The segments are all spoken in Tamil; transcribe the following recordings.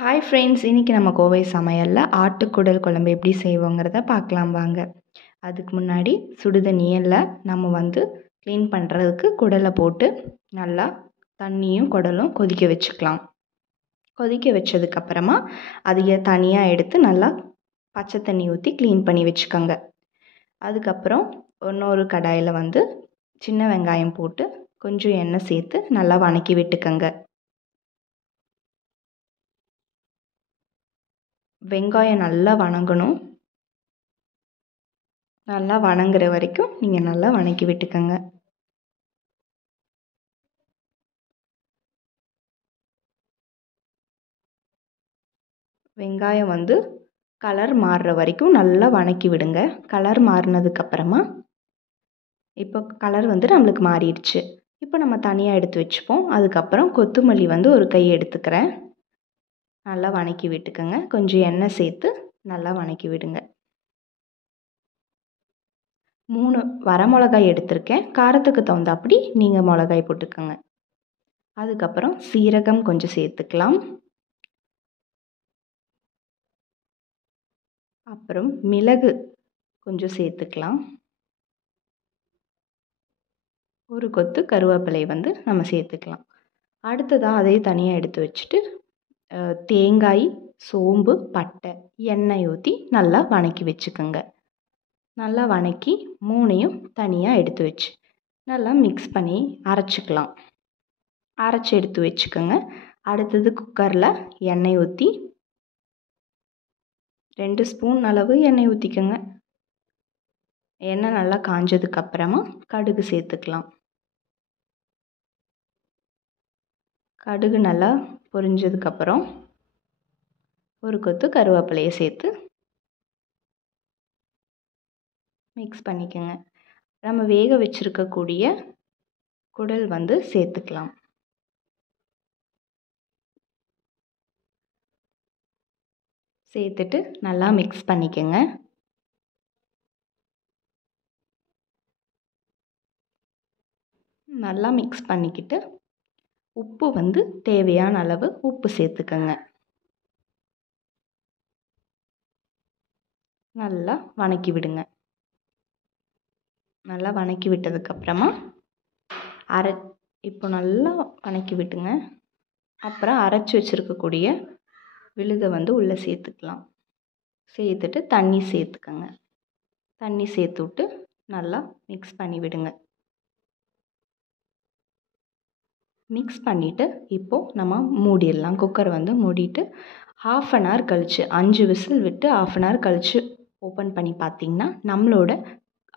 ஹாய் ஃப்ரெண்ட்ஸ், இன்றைக்கி நம்ம கோவை சமையலில் ஆட்டுக்குடல் குழம்பு எப்படி செய்வோங்கிறத பார்க்கலாம் வாங்க. அதுக்கு முன்னாடி சுடுதண்ணியில் நம்ம க்ளீன் பண்ணுறதுக்கு குடலை போட்டு நல்லா தண்ணியும் குடலும் கொதிக்க வச்சுக்கலாம். கொதிக்க வச்சதுக்கப்புறமா அதையே தனியாக எடுத்து நல்லா பச்சை தண்ணி ஊற்றி க்ளீன் பண்ணி வச்சுக்கோங்க. அதுக்கப்புறம் இன்னொரு கடாயில் சின்ன வெங்காயம் போட்டு கொஞ்சம் எண்ணெய் சேர்த்து நல்லா வதக்கி விட்டுக்கோங்க. வெங்காயம் நல்லா வதங்கணும். நல்லா வதங்குற வரைக்கும் நீங்கள் நல்லா வதக்கி விட்டுக்கோங்க. வெங்காயம் கலர் மாறுற வரைக்கும் நல்லா வதக்கி விடுங்க. கலர் மாறினதுக்கப்புறமா இப்போ கலர் நம்மளுக்கு மாறிடுச்சு. இப்போ நம்ம தனியாக எடுத்து வச்சுப்போம். அதுக்கப்புறம் கொத்தமல்லி ஒரு கை எடுத்துக்கிறேன். நல்லா வதக்கி விட்டுக்கோங்க. கொஞ்சம் எண்ணெய் சேர்த்து நல்லா வதக்கி விடுங்க. 3 வரமிளகாய் எடுத்திருக்கேன். காரத்துக்கு தகுந்தாப்படி நீங்கள் மிளகாய் போட்டுக்கோங்க. அதுக்கப்புறம் சீரகம் கொஞ்சம் சேர்த்துக்கலாம். அப்புறம் மிளகு கொஞ்சம் சேர்த்துக்கலாம். ஒரு கொத்து கருவேப்பிலை நம்ம சேர்த்துக்கலாம். அடுத்ததாக அதே தனியாக எடுத்து வச்சுட்டு தேங்காய், சோம்பு, பட்டை, எண்ணெய் ஊற்றி நல்லா வதக்கி வச்சுக்கோங்க. நல்லா வதக்கி 3ஐயும் தனியாக எடுத்து வச்சு நல்லா மிக்ஸ் பண்ணி அரைச்சிக்கலாம். அரைச்சி எடுத்து வச்சுக்கோங்க. அடுத்தது குக்கரில் எண்ணெய் ஊற்றி 2 ஸ்பூன் அளவு எண்ணெய் ஊற்றிக்கோங்க. எண்ணெய் நல்லா காஞ்சதுக்கப்புறமா கடுகு சேர்த்துக்கலாம். கடுகு நல்லா பொரிஞ்சதுக்கப்புறம் ஒரு கொத்து கருவேப்பிலையை சேர்த்து மிக்ஸ் பண்ணிக்கோங்க. நம்ம வேக வச்சுருக்கக்கூடிய குடல் சேர்த்துக்கலாம். சேர்த்துட்டு நல்லா மிக்ஸ் பண்ணிக்கோங்க. நல்லா மிக்ஸ் பண்ணிக்கிட்டு உப்பு தேவையான அளவு உப்பு சேர்த்துக்கோங்க. நல்லா வதக்கி விடுங்க. நல்லா வதக்கி விட்டதுக்கப்புறமா இப்போ நல்லா வதக்கி விட்டுங்க. அப்புறம் அரைச்சி வச்சுருக்கக்கூடிய விழுதை உள்ளே சேர்த்துக்கலாம். சேர்த்துட்டு தண்ணி சேர்த்துக்கோங்க. தண்ணி சேர்த்து விட்டு நல்லா மிக்ஸ் பண்ணி விடுங்க. மிக்ஸ் பண்ணிவிட்டு இப்போது நம்ம மூடிடலாம். குக்கர் மூடிட்டு 1/2 அன் ஹவர் கழித்து 5 விசில் விட்டு 1/2 அன் ஹவர் கழித்து ஓப்பன் பண்ணி பார்த்திங்கன்னா நம்மளோட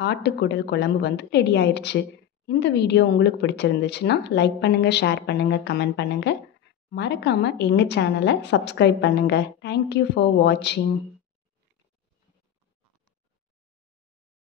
ஆட்டுக்குடல் குழம்பு ரெடி ஆயிடுச்சு. இந்த வீடியோ உங்களுக்கு பிடிச்சிருந்துச்சுன்னா லைக் பண்ணுங்கள், ஷேர் பண்ணுங்கள், கமெண்ட் பண்ணுங்கள். மறக்காமல் எங்கள் சேனலை சப்ஸ்கிரைப் பண்ணுங்கள். தேங்க்யூ ஃபார் வாட்சிங்.